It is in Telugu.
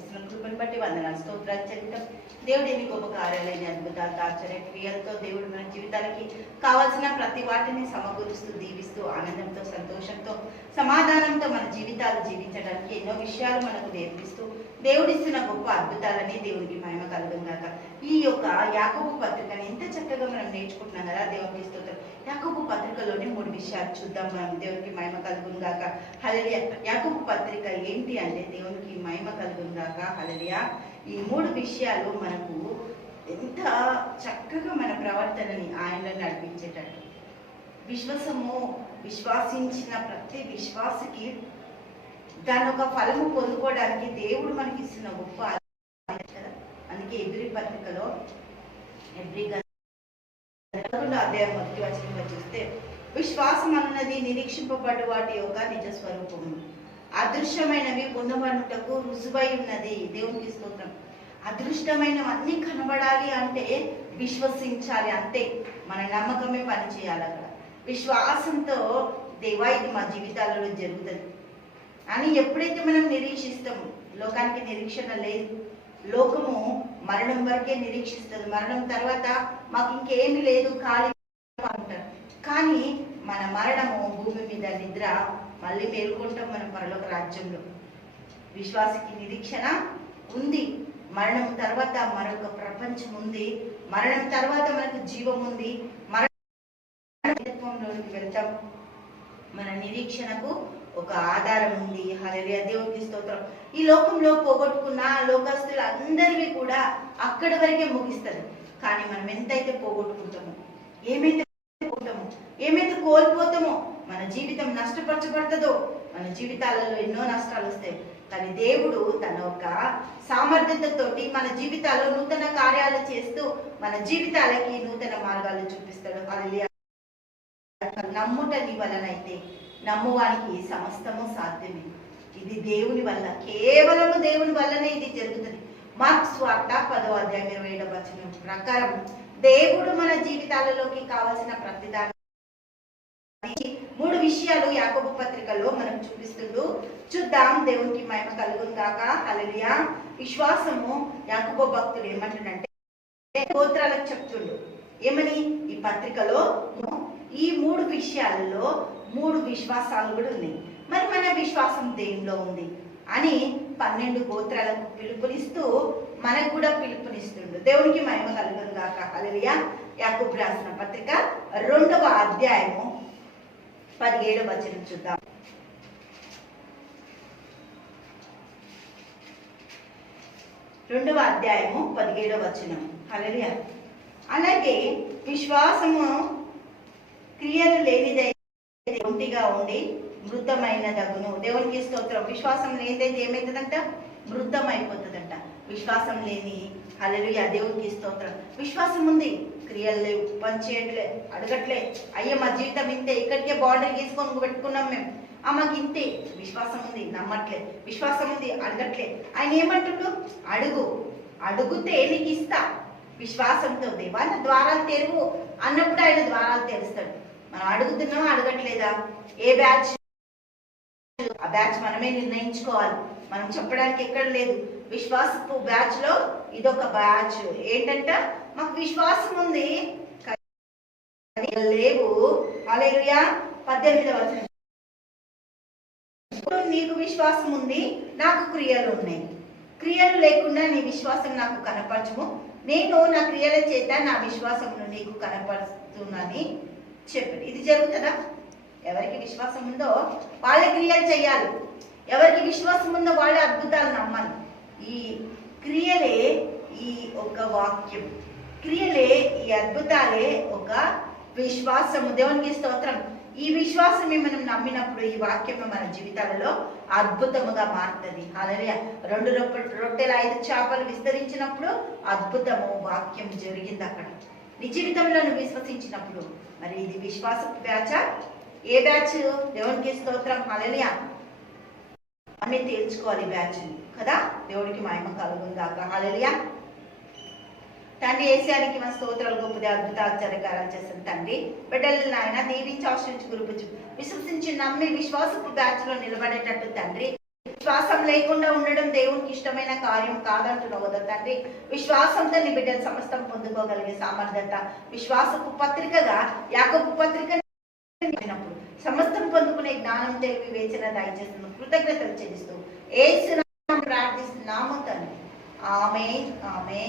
administrando కృపను బట్టి వందనాలు స్తోత్రాలు చెల్లింటాం దేవుడు ఎన్ని గొప్ప కార్యాలయం అద్భుతాలు ఆశ్చర్య క్రియలతో దేవుడు మన జీవితాలకి కావాల్సిన ప్రతి వాటిని సమకూరుస్తూ దీవిస్తూ ఆనందంతో సంతోషంతో సమాధానంతో మన జీవితాలు జీవించడానికి ఎన్నో విషయాలు మనకు నేర్పిస్తూ దేవుడిస్తున్న గొప్ప అద్భుతాలని దేవునికి మహిమ కలుగుగాక ఈ యొక్క యాకపు పత్రికని ఎంత చక్కగా మనం నేర్చుకుంటున్నాం కదా దేవుడికి స్తోత్రం. యాకపు పత్రికలోని మూడు విషయాలు చూద్దాం మనం. దేవునికి మహిమ కలుగుందాక హలలియ యాకపు పత్రిక ఏంటి అంటే దేవునికి మహిమ కలుగుందాక హలలి హలలియ ఈ మూడు విషయాలు మనకు ఎంత చక్కగా మన ప్రవర్తనని ఆయనలో నడిపించేటట్టు. విశ్వాసము విశ్వాసించిన ప్రతి విశ్వాసకి దాని ఒక ఫలము పొందుకోవడానికి దేవుడు మనకి ఇస్తున్న గొప్ప అందుకే ఎబ్రి పత్రికలో ఎబ్రి అధ్యాయం మొదటి వచ్చిన చూస్తే విశ్వాసం అన్నది నిరీక్షింపబడు వాటి యొక్క నిజ స్వరూపము. అదృశ్యమైనవి పొందబడుటకు రుజువై ఉన్నది. దేవునికి స్తోత్రం. అదృష్టమైనవన్నీ కనబడాలి అంటే విశ్వసించాలి అంతే. మన నమ్మకమే పనిచేయాలి అక్కడ. విశ్వాసంతో దేవా ఇది మా జీవితాలలో జరుగుతుంది. అని ఎప్పుడైతే మనం నిరీక్షిస్తామో లోకానికి నిరీక్షణ లేదు. లోకము మరణం వరకే నిరీక్షిస్తుంది. మరణం తర్వాత మాకు ఇంకేమి లేదు. ఖాళీ అంటారు. కానీ మన మరణము భూమి మీద నిద్ర మళ్ళీ మేల్కొంటాం మనం పరలోక రాజ్యంలో. విశ్వాసకి నిరీక్షణ ఉంది. మరణం తర్వాత మరొక ప్రపంచం ఉంది. మరణం తర్వాత మనకు జీవం ఉంది. మరణంలోనికి వెళ్తాం. మన నిరీక్షణకు ఒక ఆధారం ఉంది. హలలియ దేవునికి స్తోత్రం. ఈ లోకంలో పోగొట్టుకున్న లోకస్తులు అందరివి కూడా అక్కడి వరకే ముగిస్తారు కానీ మనం ఎంతైతే పోగొట్టుకుంటామో ఏమైతే ఏమైతే కోల్పోతామో మన జీవితం నష్టపరచబడుతుందో మన జీవితాలలో ఎన్నో నష్టాలు వస్తాయి. కానీ దేవుడు తన యొక్క సామర్థ్యతతోటి మన జీవితాల్లో నూతన కార్యాలు చేస్తూ మన జీవితాలకి నూతన మార్గాలు చూపిస్తాడు. హల్లెలూయా. నమ్ముట నీ వలనైతే నమ్మువానికి సమస్తము సాధ్యమే. ఇది దేవుని వల్ల కేవలము దేవుని వల్లనే ఇది జరుగుతుంది. మార్క్స్ వార్త పదో అధ్యాయం ఇరవై ఏడవ ప్రకారం దేవుడు మన జీవితాలలోకి కావలసిన ప్రతిదాన్ని మూడు విషయాలు యాకోబు పత్రికలో మనం చూపిస్తుండు. చూద్దాం దేవునికి మహిమ కలుగును గాక. హల్లెలూయా. విశ్వాసము యాకోబు భక్తుడు ఏమంటుండంటే గోత్రాలకు చెప్తుండు. ఏమని? ఈ పత్రికలో ఈ మూడు విషయాలలో మూడు విశ్వాసాలు కూడా ఉన్నాయి. మరి మన విశ్వాసం దేనిలో ఉంది? అని పన్నెండు గోత్రాలకు పిలుపునిస్తూ మనకు కూడా పిలుపునిస్తుండు. దేవునికి మహిమ కలుగును గాక. హల్లెలూయా. యాకోబు రాసిన పత్రిక రెండవ అధ్యాయము పదిహేడు వచనం చూద్దాం. రెండవ అధ్యాయము పదిహేడవ వచనం. అలలియ అలాగే విశ్వాసము క్రియలు లేనిదైతే ఒంటిగా ఉండి మృతమైన దగును దేవునికి స్తోత్రం. విశ్వాసం లేనిదైతే ఏమవుతుందంట మృతం అయిపోతుందంట విశ్వాసం లేని అలలియ దేవునికి స్తోత్రం. విశ్వాసం ఉంది. క్రియలు లేవు పని చేయట్లే అడగట్లే. అయ్యే మా జీవితం ఇంతే ఇక్కడికే బార్డర్ గీసుకొని పెట్టుకున్నాం మేము. ఆ మాకు ఇంతే. విశ్వాసం ఉంది నమ్మట్లే. విశ్వాసం ఉంది అడగట్లే. ఆయన ఏమంటుండు? అడుగు. అడుగుతే నీకు ఇస్తా. విశ్వాసంతో దేవా నా ద్వారాలు తెరువు అన్నప్పుడు ఆయన ద్వారాలు తెరుస్తాడు. మనం అడుగుతున్నామా అడగట్లేదా? ఏ బ్యాచ్ ఆ బ్యాచ్ మనమే నిర్ణయించుకోవాలి. మనం చెప్పడానికి ఎక్కడ లేదు. విశ్వాసపు బ్యాచ్లో ఇదొక బ్యాచ్. ఏంటంట మాకు విశ్వాసం ఉంది. లేవు. హల్లెలూయా. పద్దెనిమిదవ ఇప్పుడు నీకు విశ్వాసం ఉంది నాకు క్రియలు ఉన్నాయి. క్రియలు లేకుండా నీ విశ్వాసం నాకు కనపరచము. నేను నా క్రియల చేత నా విశ్వాసమును నీకు కనపరుస్తున్నానని చెప్పాడు. ఇది జరుగుతుందా? ఎవరికి విశ్వాసం ఉందో వాళ్ళ క్రియలు చేయాలి. ఎవరికి విశ్వాసం ఉందో వాళ్ళే అద్భుతాలు నమ్మాలి. ఈ క్రియలే ఈ ఒక వాక్యం. క్రియలే ఈ అద్భుతాలే ఒక విశ్వాసము. దేవునికి స్తోత్రం. ఈ విశ్వాసమే మనం నమ్మినప్పుడు ఈ వాక్యము మన జీవితాలలో అద్భుతముగా మారుతుంది. అలాగే రెండు రొట్టెల ఐదు చేపలు విస్తరించినప్పుడు అద్భుతము వాక్యం జరిగింది అక్కడ. నీ జీవితంలో నువ్వు విశ్వసించినప్పుడు. మరి ఇది విశ్వాస ప్యాచ ఏ బ్యాచ్? దేవునికి స్తోత్రం. హల్లెలూయా. ఆమె తేల్చుకోవాలి బ్యాచ్. కదా? దేవుడికి మాయమ కలుగుందాక హల్లెలూయా. తండ్రి ఏసానికి మన స్తోత్రాలు గొప్పది అద్భుత ఆశ్చర్యకారాలు చేసిన తండ్రి. బిడ్డలు నాయన దీవించి ఆశ్రయించి గురిపించు. విశ్వసించి నమ్మి విశ్వాసపు బ్యాచ్లో నిలబడేటట్టు తండ్రి. విశ్వాసం లేకుండా ఉండడం దేవునికి ఇష్టమైన కార్యం కాదంటున్నావు కదా తండ్రి. విశ్వాసంతో నీ బిడ్డలు సమస్తం పొందుకోగలిగే సామర్థ్యత విశ్వాసపు పత్రికగా యాకపు పత్రిక సమస్తం పొందుకునే జ్ఞానం తెలివి వేచిన దయచేస్తున్నాం కృతజ్ఞతలు చెల్లిస్తూ ఏ ప్రార్థిస్తున్నాము తండ్రి. ఆమె ఆమె